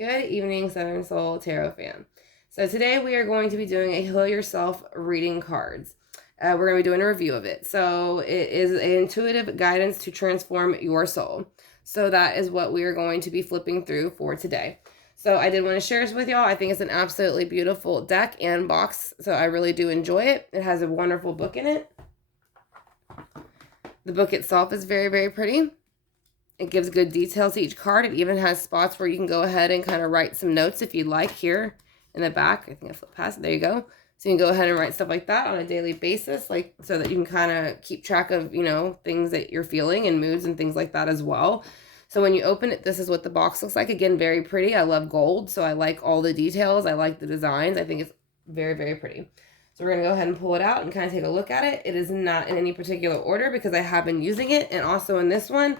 Good evening, Southern Soul Tarot fan. So today we are going to be doing a Heal Yourself reading cards. We're going to be doing a review of it. So it is an intuitive guidance to transform your soul. So that is what we are going to be flipping through for today. So I did want to share this with y'all. I think it's an absolutely beautiful deck and box. So I really do enjoy it. It has a wonderful book in it. The book itself is very, very pretty. It gives good details to each card. It even has spots where you can go ahead and kind of write some notes if you'd like here in the back. I think I flipped past it. There you go. So you can go ahead and write stuff like that on a daily basis, like so that you can kind of keep track of, you know, things that you're feeling and moods and things like that as well. So when you open it, this is what the box looks like. Again, very pretty. I love gold, so I like all the details. I like the designs. I think it's very, very pretty. So we're going to go ahead and pull it out and kind of take a look at it. It is not in any particular order because I have been using it. And also in this one,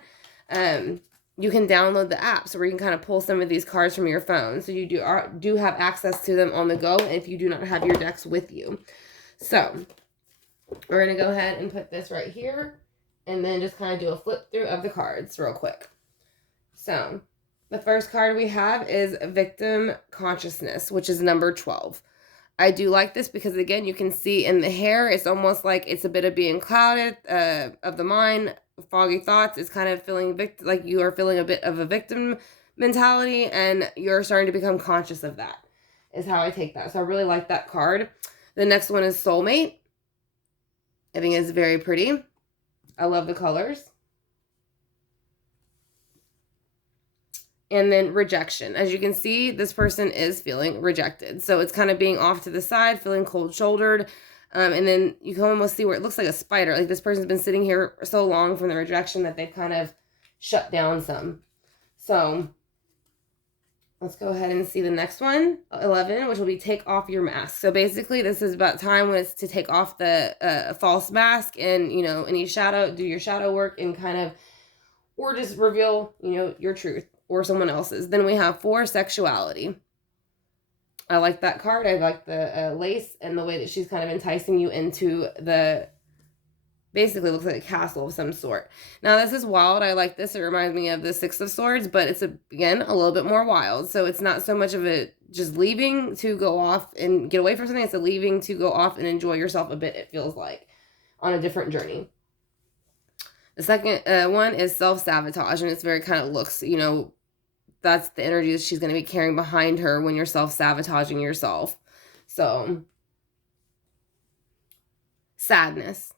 you can download the app so where you can kind of pull some of these cards from your phone. So you do have access to them on the go if you do not have your decks with you. So we're going to go ahead and put this right here and then just kind of do a flip through of the cards real quick. So the first card we have is Victim Consciousness, which is number 12. I do like this because, again, you can see in the hair, it's almost like it's a bit of being clouded of the mind, foggy thoughts. It's kind of feeling like you are feeling a bit of a victim mentality, and you're starting to become conscious of that, is how I take that. So I really like that card. The next one is Soulmate. I think it's very pretty. I love the colors. And then Rejection. As you can see, this person is feeling rejected. So it's kind of being off to the side, feeling cold-shouldered. And then you can almost see where it looks like a spider. Like this person's been sitting here so long from the rejection that they've kind of shut down some. So let's go ahead and see the next one, 11, which will be Take Off Your Mask. So basically this is about time when it's to take off the false mask and, you know, any shadow, do your shadow work and kind of, or just reveal, you know, your truth or someone else's. Then we have 4, Sexuality. I like that card. I like the lace and the way that she's kind of enticing you into the, basically looks like a castle of some sort. Now this is wild. I like this. It reminds me of the 6 of Swords, but it's, again, a little bit more wild. So it's not so much of a just leaving to go off and get away from something. It's a leaving to go off and enjoy yourself a bit, it feels like, on a different journey. The second one is Self-Sabotage, and it's very kind of looks, you know, that's the energy that she's going to be carrying behind her when you're self-sabotaging yourself. So, Sadness.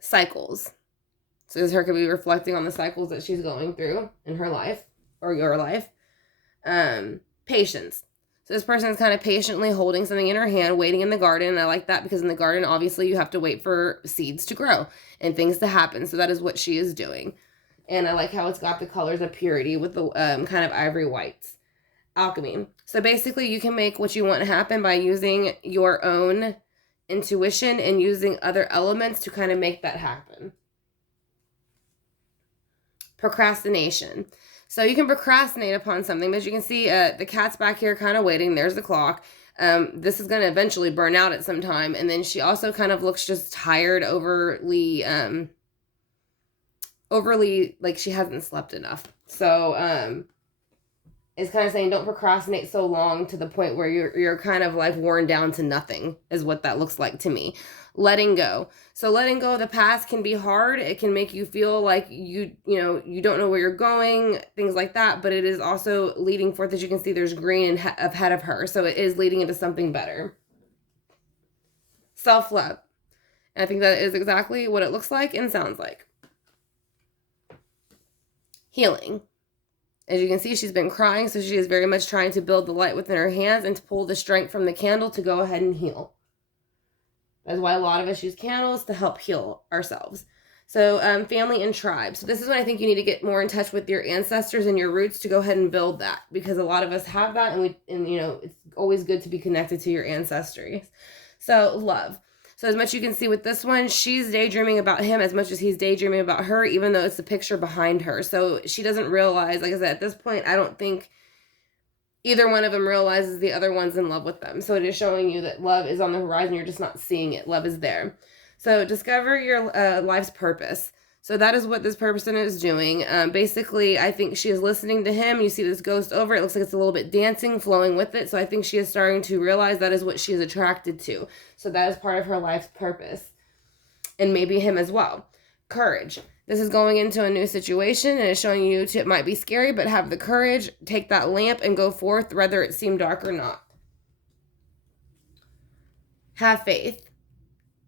Cycles. So this her could be reflecting on the cycles that she's going through in her life or your life. Patience. So this person is kind of patiently holding something in her hand, waiting in the garden. And I like that because in the garden, obviously, you have to wait for seeds to grow and things to happen. So that is what she is doing. And I like how it's got the colors of purity with the kind of ivory whites. Alchemy. So basically, you can make what you want to happen by using your own intuition and using other elements to kind of make that happen. Procrastination. So you can procrastinate upon something, but as you can see, the cat's back here kind of waiting. There's the clock. This is going to eventually burn out at some time. And then she also kind of looks just tired, overly like she hasn't slept enough. So it's kind of saying don't procrastinate so long to the point where you're kind of like worn down to nothing is what that looks like to me. Letting go. So letting go of the past can be hard. It can make you feel like you don't know where you're going, things like that. But it is also leading forth, as you can see, there's green ahead of her. So it is leading into something better. Self-love. And I think that is exactly what it looks like and sounds like. Healing. As you can see, she's been crying, so she is very much trying to build the light within her hands and to pull the strength from the candle to go ahead and heal. That's why a lot of us use candles to help heal ourselves. So family and tribe. So this is when I think you need to get more in touch with your ancestors and your roots to go ahead and build that, because a lot of us have that, and you know, it's always good to be connected to your ancestry. So love. So as much you can see with this one, she's daydreaming about him as much as he's daydreaming about her, even though it's the picture behind her. So she doesn't realize, like I said, at this point, I don't think either one of them realizes the other one's in love with them. So it is showing you that love is on the horizon. You're just not seeing it. Love is there. So discover your life's purpose. So that is what this person is doing. Basically, I think she is listening to him. You see this ghost over. It looks like it's a little bit dancing, flowing with it. So I think she is starting to realize that is what she is attracted to. So that is part of her life's purpose. And maybe him as well. Courage. This is going into a new situation and it's showing you it might be scary, but have the courage. Take that lamp and go forth, whether it seem dark or not. Have faith.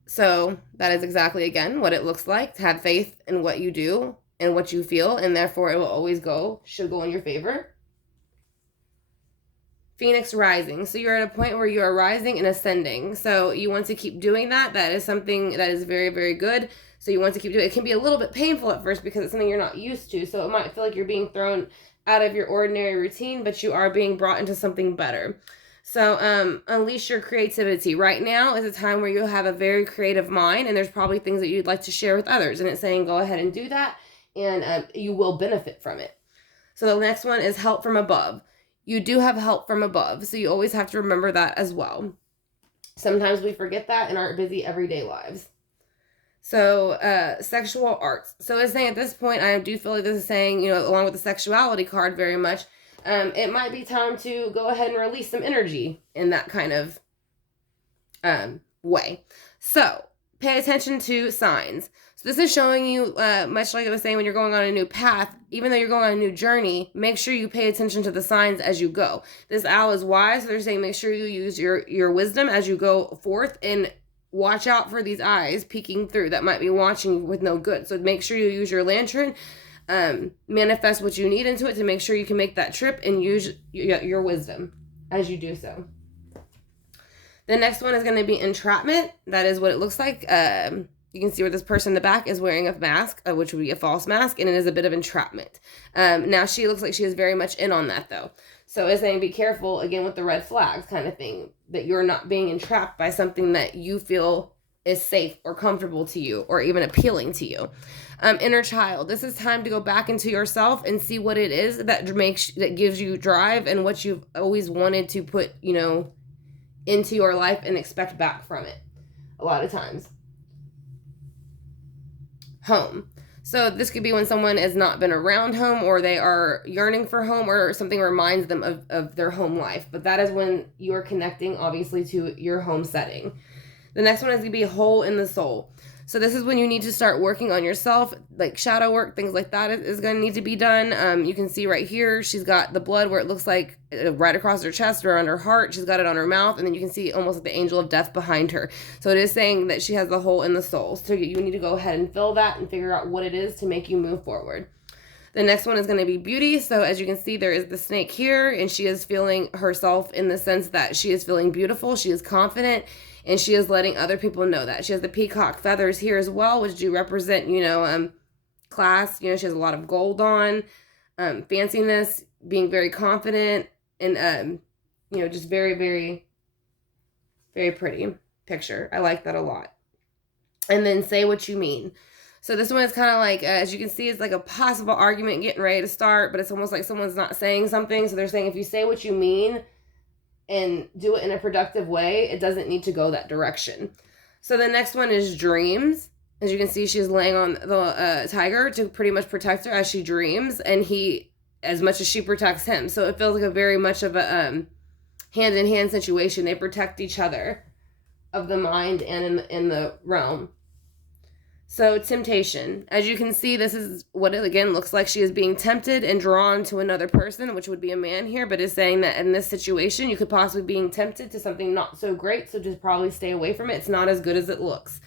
So that is exactly, again, what it looks like. To have faith in what you do and what you feel, and therefore it will always should go in your favor. Phoenix rising. So you're at a point where you are rising and ascending. So you want to keep doing that. That is something that is very, very good. So you want to keep doing it. It can be a little bit painful at first because it's something you're not used to. So it might feel like you're being thrown out of your ordinary routine, but you are being brought into something better. So unleash your creativity. Right now is a time where you have a very creative mind, and there's probably things that you'd like to share with others. And it's saying go ahead and do that, and you will benefit from it. So the next one is help from above. You do have help from above, so you always have to remember that as well. Sometimes we forget that in our busy everyday lives. So sexual arts. So it's saying at this point, I do feel like this is saying, along with the sexuality card very much, it might be time to go ahead and release some energy in that kind of way. So pay attention to signs. So this is showing you, much like I was saying, when you're going on a new path, even though you're going on a new journey, make sure you pay attention to the signs as you go. This owl is wise, so they're saying make sure you use your wisdom as you go forth, and watch out for these eyes peeking through that might be watching you with no good. So make sure you use your lantern, manifest what you need into it to make sure you can make that trip, and use your wisdom as you do so. The next one is going to be entrapment. That is what it looks like. You can see where this person in the back is wearing a mask, which would be a false mask, and it is a bit of entrapment. Now she looks like she is very much in on that though. So it's saying be careful again with the red flags kind of thing, that you're not being entrapped by something that you feel is safe or comfortable to you or even appealing to you. Inner child. This is time to go back into yourself and see what it is that gives you drive and what you've always wanted to put, into your life and expect back from it a lot of times. Home. So this could be when someone has not been around home, or they are yearning for home, or something reminds them of their home life. But that is when you are connecting, obviously, to your home setting. The next one is going to be whole in the soul. So this is when you need to start working on yourself, like shadow work, things like that is going to need to be done. You can see right here, she's got the blood where it looks like right across her chest or on her heart. She's got it on her mouth, and then you can see almost like the angel of death behind her. So it is saying that she has the hole in the soul. So you need to go ahead and fill that and figure out what it is to make you move forward. The next one is going to be beauty. So as you can see, there is the snake here, and she is feeling herself in the sense that she is feeling beautiful. She is confident, and she is letting other people know that. She has the peacock feathers here as well, which do represent, class. She has a lot of gold on, fanciness, being very confident, and, just very, very, very pretty picture. I like that a lot. And then say what you mean. So this one is kind of like, as you can see, it's like a possible argument getting ready to start, but it's almost like someone's not saying something. So they're saying if you say what you mean and do it in a productive way, it doesn't need to go that direction. So the next one is dreams. As you can see, she's laying on the tiger to pretty much protect her as she dreams, and he, as much as she protects him. So it feels like a very much of a hand-in-hand situation. They protect each other of the mind and in the realm. So temptation. As you can see, this is what it again looks like. She is being tempted and drawn to another person, which would be a man here, but is saying that in this situation, you could possibly be being tempted to something not so great, so just probably stay away from it. It's not as good as it looks.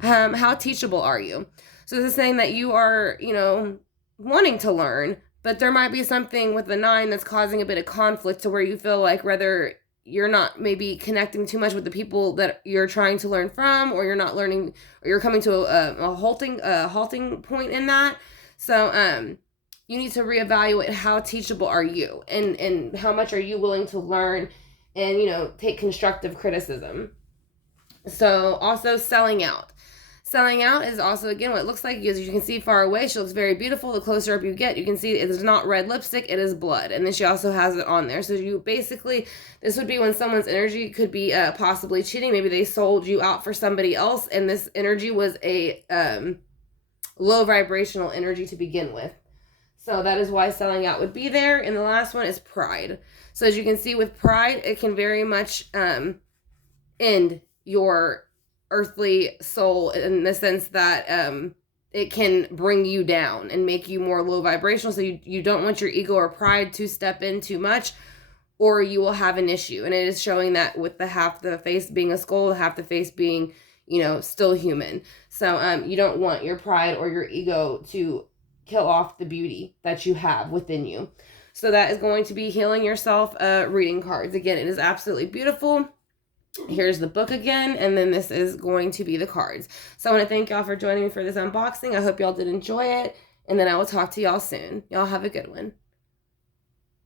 How teachable are you? So this is saying that you are, wanting to learn, but there might be something with the 9 that's causing a bit of conflict to where you feel like whether you're not maybe connecting too much with the people that you're trying to learn from, or you're not learning, or you're coming to a halting point in that. So you need to reevaluate how teachable are you, and how much are you willing to learn and, take constructive criticism. So also selling out. Selling out is also, again, what it looks like. As you can see far away, she looks very beautiful. The closer up you get, you can see it is not red lipstick, it is blood. And then she also has it on there. So you basically, this would be when someone's energy could be possibly cheating. Maybe they sold you out for somebody else, and this energy was a low vibrational energy to begin with. So that is why selling out would be there. And the last one is pride. So as you can see with pride, it can very much end your earthly soul in the sense that it can bring you down and make you more low vibrational. So you don't want your ego or pride to step in too much, or you will have an issue. And it is showing that with the half the face being a skull, half the face being, still human. So you don't want your pride or your ego to kill off the beauty that you have within you. So that is going to be Healing Yourself reading cards. Again, it is absolutely beautiful. Here's the book again, and then this is going to be the cards. So I want to thank y'all for joining me for this unboxing. I hope y'all did enjoy it, and then I will talk to y'all soon. Y'all have a good one.